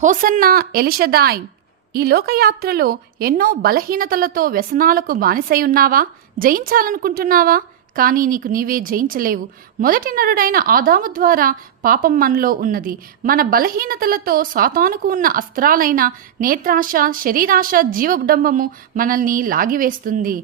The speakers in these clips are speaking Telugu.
హోసన్నా ఎలిషదాయ్. ఈ లోకయాత్రలో ఎన్నో బలహీనతలతో వ్యసనాలకు బానిసై ఉన్నావా? జయించాలనుకుంటున్నావా? కానీ నీకు నీవే జయించలేవు. మొదటి నరుడైన ఆదాము ద్వారా పాపం మనలో ఉన్నది. మన బలహీనతలతో సాతానుకు ఉన్న అస్త్రాలైన నేత్రాశ, శరీరాశ, జీవడంబము మనల్ని లాగివేస్తుంది.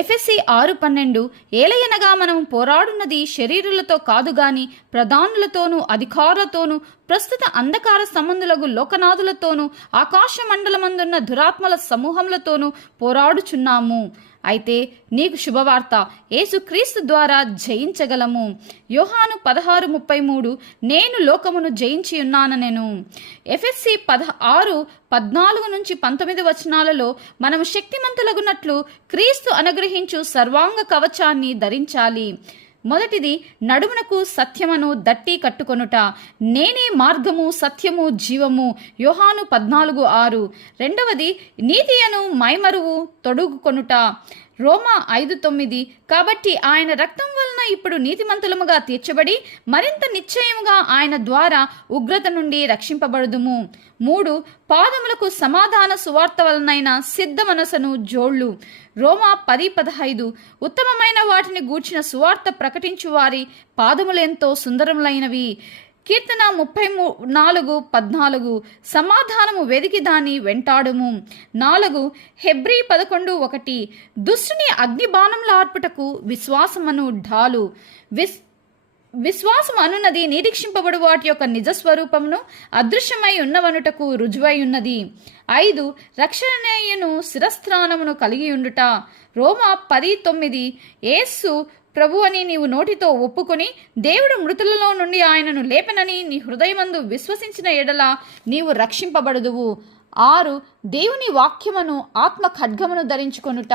ఎఫెసీ 6:12 ఏలయనగా మనం పోరాడున్నది శరీరులతో కాదు గాని ప్రధానులతోనూ అధికారులతోనూ ప్రస్తుత అంధకార సంబంధులకు లోకనాథులతోనూ ఆకాశ మండలమందున్న దురాత్మల సమూహములతోనూ పోరాడుచున్నాము. అయితే నీకు శుభవార్త, యేసుక్రీస్తు ద్వారా జయించగలము. యోహాను 16:33 నేను లోకమును జయించి ఉన్నానెను. ఎఫెసీ 6:14-19 మనము శక్తిమంతులగునట్లు క్రీస్తు అనుగ్రహించు సర్వాంగ కవచాన్ని ధరించాలి. మొదటిది నడుమునకు సత్యమును దట్టి కట్టుకొనుట. నేనే మార్గము, సత్యము, జీవము. యోహాను 14:6. రెండవది నీతియను మైమరువు తొడుగుకొనుట. రోమా 5:9. కాబట్టి ఆయన రక్తం వలన ఇప్పుడు నీతిమంతులముగా తీర్చబడి మరింత నిశ్చయముగా ఆయన ద్వారా ఉగ్రత నుండి రక్షింపబడుదుము. 3 పాదములకు సమాధాన సువార్త వలనైన సిద్ధ మనసును జోళ్ళు. రోమా 10:15. ఉత్తమమైన వాటిని గూర్చిన సువార్త ప్రకటించు వారి పాదములెంతో సుందరములైనవి. కీర్తన 34:14 సమాధానము వెదికి దాన్ని వెంటాడుము. 4 హెబ్రీ 11:1 దుష్టుని అగ్నిబాణంలార్పుటకు విశ్వాసమను ఢాలు. విశ్వాసం అనున్నది నిరీక్షింపబడు వాటి యొక్క నిజస్వరూపమును అదృశ్యమై ఉన్నవనుటకు రుజువై ఉన్నది. 5 రక్షణీయను శిరస్త్రానమును కలిగి ఉండుట. రోమా 10:9 యేసు ప్రభు అని నీవు నోటితో ఒప్పుకొని దేవుడు మృతులలో నుండి ఆయనను లేపనని నీ హృదయమందు విశ్వసించిన ఎడల నీవు రక్షింపబడుదువు. 6 దేవుని వాక్యమును ఆత్మ ఖడ్గమును ధరించుకొనుట.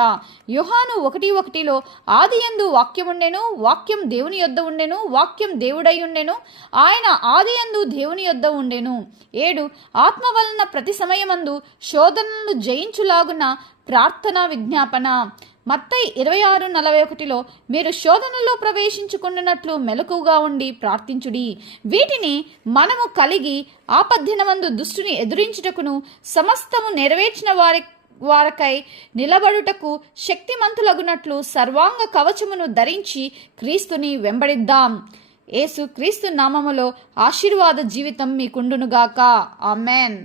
యోహాను 1:1 ఆదియందు వాక్యముండెను, వాక్యం దేవుని యొద్ద ఉండెను, వాక్యం దేవుడై ఉండెను, ఆయన ఆదియందు దేవుని యొద్ద ఉండెను. 7 ఆత్మ వలన ప్రతి సమయమందు శోధనలను జయించులాగున ప్రార్థనా విజ్ఞాపన. మత్తయి 26:41 మీరు శోధనలో ప్రవేశించుకున్నట్లు మెలకుగా ఉండి ప్రార్థించుడి. వీటిని మనము కలిగి ఆపద్దినమందు దుష్టుని ఎదురించుటకును సమస్తము నెరవేర్చిన వారికై నిలబడుటకు శక్తిమంతులగునట్లు సర్వాంగ కవచమును ధరించి క్రీస్తుని వెంబడిద్దాం. యేసు క్రీస్తు నామములో ఆశీర్వాద జీవితం మీకుండునుగాక. ఆమెన్.